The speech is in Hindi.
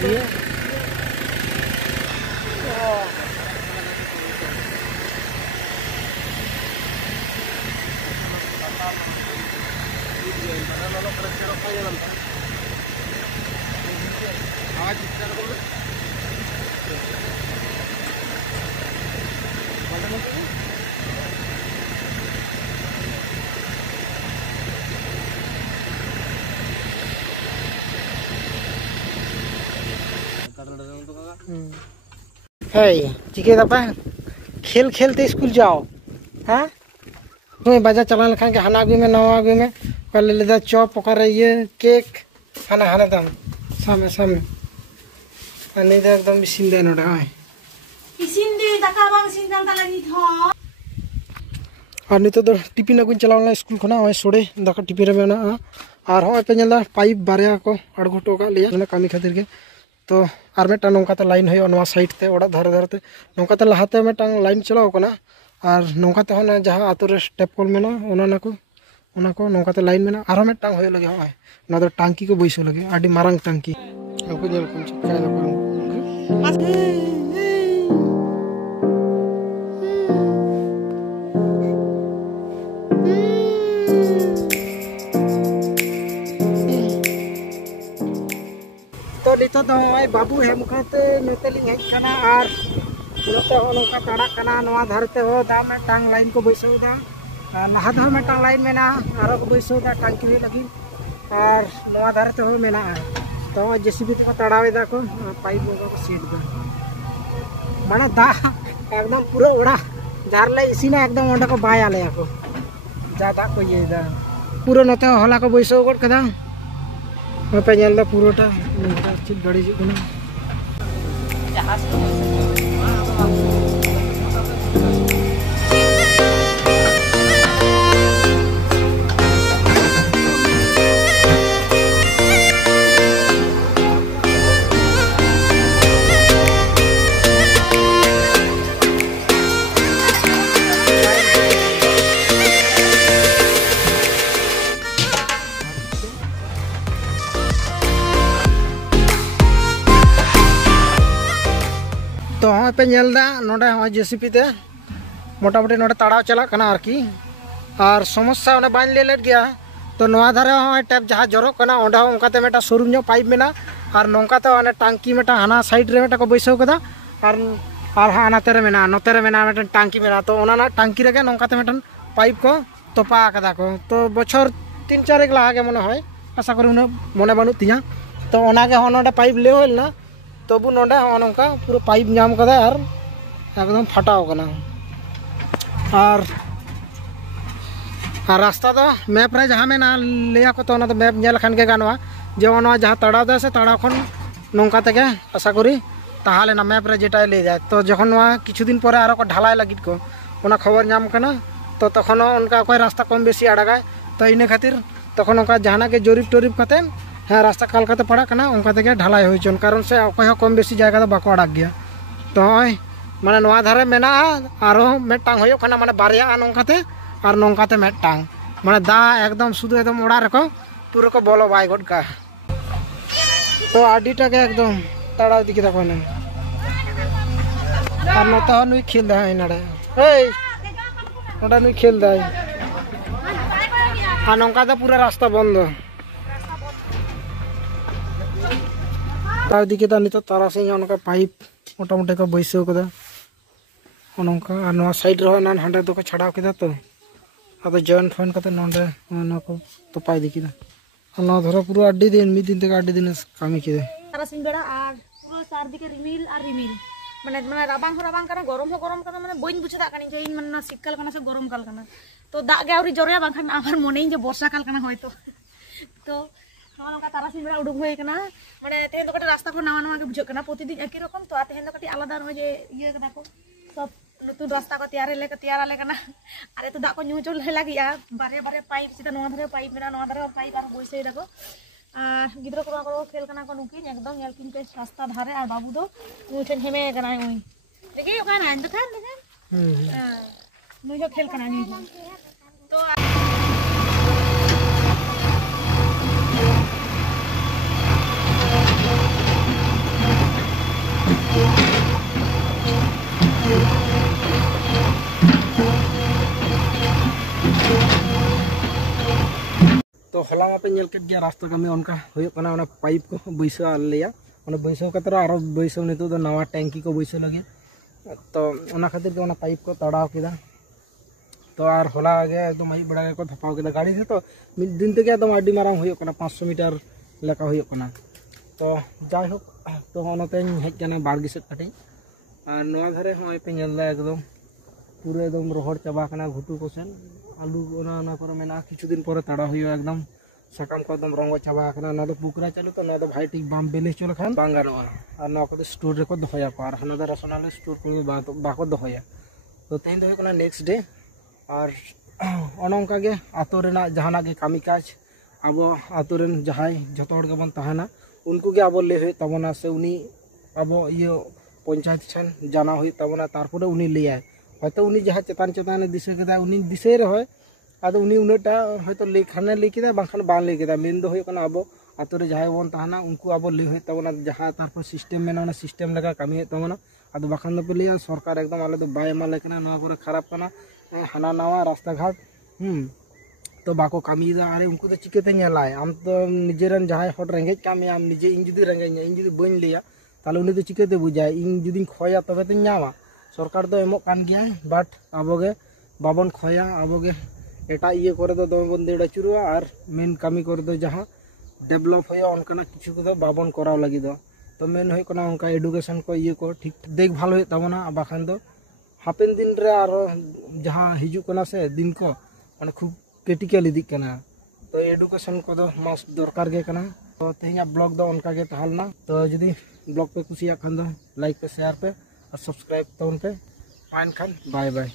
Iya. Hey, चिके दपा खेल खेलते स्कूल जाओ हाँ तुम्हें बाजार चलाने खान के हना में नवा आगे में पहले लेदा चॉप पकड़ ये केक खाना खाना दम सामने सामने नहीं तो एकदम इसीन दे नोड़ा है इसीन दे दका बांग इसीन दम तला नी था और नहीं तो टिफिन अगुन चलावना स्कूल खना है सोड़े दका टिफिन रे मेना और हो पे नेला पाइप बारिया को अड़गुटो का लिया ना कामी खातिर के तो और मेटा नौकाते लाइन हो नवा साइड ते ओड़ा धारे धारे ते नौकाते लहाते मेटा लाइन चलाओ कना और नौकाते हो ना जहां आतु रे स्टेप कॉल मेना ओना को नौकाते लाइन मेना और मेटा हो लगे होय ना तो टांकी को बैसो लगे आडी मारंग टांकी को नेल कुम चकाय ना तो नितो तो बाबू है मुखाते नेतेली हेज कना और नोते हो नोका ताड़ा कना नवा धरते हो दा में टांग लाइन को बैसौदा लहा दा में टांग लाइन मेना आरो को बैसौदा टांकी रे लगी और नवा धरते हो मेना तो जेसीबी को ताड़ावेदा को पाइप को सेट दा माने दा एकदम पूरा ओड़ा जारले इसीना एकदम ओंडा को बाय आले को ज्यादा को ये दा पूरा नोते होला को बैसौ गड कदा पे नेलदा पूराटा चित गाड़ी जी कोना तो हाँ पे नेलदा नोडे हाँ जेसीपी ते मोटामुटी नोडे ताड़ाव चला कना आरकी और समस्या उन्हें बाइन ले लेट गया तो नवा धारे हाँ टैप जहाँ जरो कना ओंडा उनकाते मेटा शोरूम जो पाइप मेना और नौकाते अने टांकी मेटा हाना साइड रे मेटा को बैसो कदा और हाँ नाते रे मेना नोते रे मेना मेटा टांकी मेना तो ओना टांकी रे नौकाते मेटा पाइप को तोपा कदा को तो बछर 3-4 एक लागे मने होय आशा करी उन्हें मने बानु तिया तो ओनागे हाँ नोडे पाइप ले होल ना तबु नोडे हाँ नौका पूरा पाइप नाम कदा और एकदम फटाव कना और रास्ता तो मैप रे जहाँ में ना लिया को तो ना तो मैप नेल खान के गानवा जो ना जहाँ तड़ाव दे से तड़ाव खन नौका तक आशा करी ताहले ना मैप रे जेटा ले जाए तो जखन वहाँ किछु दिन पर आरो को ढालाई लगित को ओना खबर नाम कना तो तखन उनका कोई रास्ता कम बेसी अड़गाय तो इन खातिर तखन उनका जहाना के जोरिप टोरिप कते हाँ रास्ता कालकाते पड़ा कना उनका तक ढालाई हो चन कारण से अकय कम बेसी जगह तो बाको अड़ाग गया तो माने नवा धारे मेना आरो मेटांग होयो कना माने बारिया नौकाते और नौकाते मेटांग माने दा एकदम शुद्ध एकदम ओड़ा रको पूरा को बोलो बाय गड का तो आडीटा के एकदम ताड़ा दिखि दा कोने और नता नुई खेल दा इनाडे ए ओडा नुई खेल दा आ नौका तो पूरा रास्ता बंद तार दिखे दा नितो तारा से उनका पाइप मोटामुटी को बैसो कदा उनका और नवा साइड रे ना हंडे तो को छड़ाव केदा तो अब जॉइंट फोन कते नंडे ना को तो पाई दिखि दा ना धरो पूरा अड्डी दिन मी दिन तक अड्डी दिन कामी किदे तारा सिंह बेड़ा और पूरा चार दिके रिमिल और रिमिल माने माने राबांग कना गरम कना माने बइन बुझा कानी जे इन माने शीतकाल कना से गरम काल कना तो दाग गे आउरी जरिया बांखान आबार मने जे वर्षा काल कना होय तो हाँ नौका तारा सिंह बेड़ा उडुक होय कना माने तेन तो कटे रास्ता को नवा नवा के बुझो कना प्रतिदिन एक ही रकम तो तेन तो कटे आलादा हो जे ये कदा को सब नतुन रास्ता को तैयार आले कना अरे तो दा को न्यू चल लागिया बारे बारे पाइप सीधा नवा धरे पाइप मेना नवा धरे पाइप और बोइसे दको गिद्रो को खेल कना को नुकिन एकदम नेल किन पे रास्ता धारे और बाबू दो नु ठेन हेमे कना ओई देखि ओखान आन देखन नु जो खेल कना नी तो तो हला मापे नेल केट गया रास्ता कमी उनका होयो कना ओना पाइप को बैसो आलेया ओना बैसो कतरा आरो बैसो नितो दो नवा टैंकी को बैसो लगे तो ओना खातिर के ओना पाइप को तड़ाव किदा तो आर हला आगे एकदम आई बड़ा को धपाव किदा गाड़ी से तो मिड दिन ते एकदम आडी मारांग होयो कना 500 मीटर लेका होयो कना तो जाय हो तो ओनाते हेज कना बारगी से कटे और नवा धरे होय पे नेलदा एकदम पूरे एकदम रोहड़ चाबा कना घुटू को सेन आलू ओना पर मेना किछु दिन पर तड़ा होयो एकदम सकाम को एकदम रंग चाबा कना ना तो पुकरा चलो तो ना तो भाई ठीक बाम बेले चलो खान बांग गानोआ और ना को स्टोर रे को दहया को और हना द रसनाले स्टोर को बाको दहया तो तेन दो कना नेक्स्ट डे और ओनोंका गे आतो रेना जहाना गे कामी काज आबो आतो रेन जहाय जतो हड़ गबन तहाना उनको गे आबो ले होय तबना से उनी आबो इयो पंचायत छन जाना होय तबना तारपरे उनी लेयाय হয়তো উনি যাহা চেতান চেতানে দিছে কেদা উনি দিছে রে হয় আদো উনি উনেটা হয়তো লেখানে লিখিদা বাংখান বান লিখিদা মেন দো হই কোনা আবো আতরে যাহাই বন তাহানা উনকু আবো লে হই তবনা যাহা তারপর সিস্টেম মেনা না সিস্টেম লাগা কামি হই তবনা আদো বাখান দো পেলিয়া সরকার একদম আলে তো বাই মালে কেনা নয়া করে খারাপ কানা হানা নাওয়া রাস্তা ঘাট तो बाको कामी दा अरे उनको तो चिकेते नेलाय आम तो निजेरन जाहाय हट रेंगेज कामी आम निजे इन जुदी रेंगेज इन जुदी बइन लिया ताले उनी तो चिकेते बुझाय इन जुदी खया तबे तो न्यामा सरकार तो एमो कान गया बाट आबोगे बाबन खया आबोगे एटा इये करे दो दम बन देड़ा चुरुआ और मेन कामी करे दो जहां डेवलप होया उनकना किछु को बाबन कराव लगी दो तो मेन होय कोना उनका एडुकेशन को इये को ठीक देखभाल होय तबना बाखान दो हापेन दिन रे और जहां हिजु कना से दिन को माने खूब क्रिटिकल इदी कना तो एडुकेशन को दो मस्त दरकार गे कना तो तेहिया ब्लॉग दो उनका गे तहलना तो जदी ब्लॉग पे कुसिया खान दो लाइक पे शेयर पे और सब्सक्राइब तो उन पे पाइन खान बाय बाय।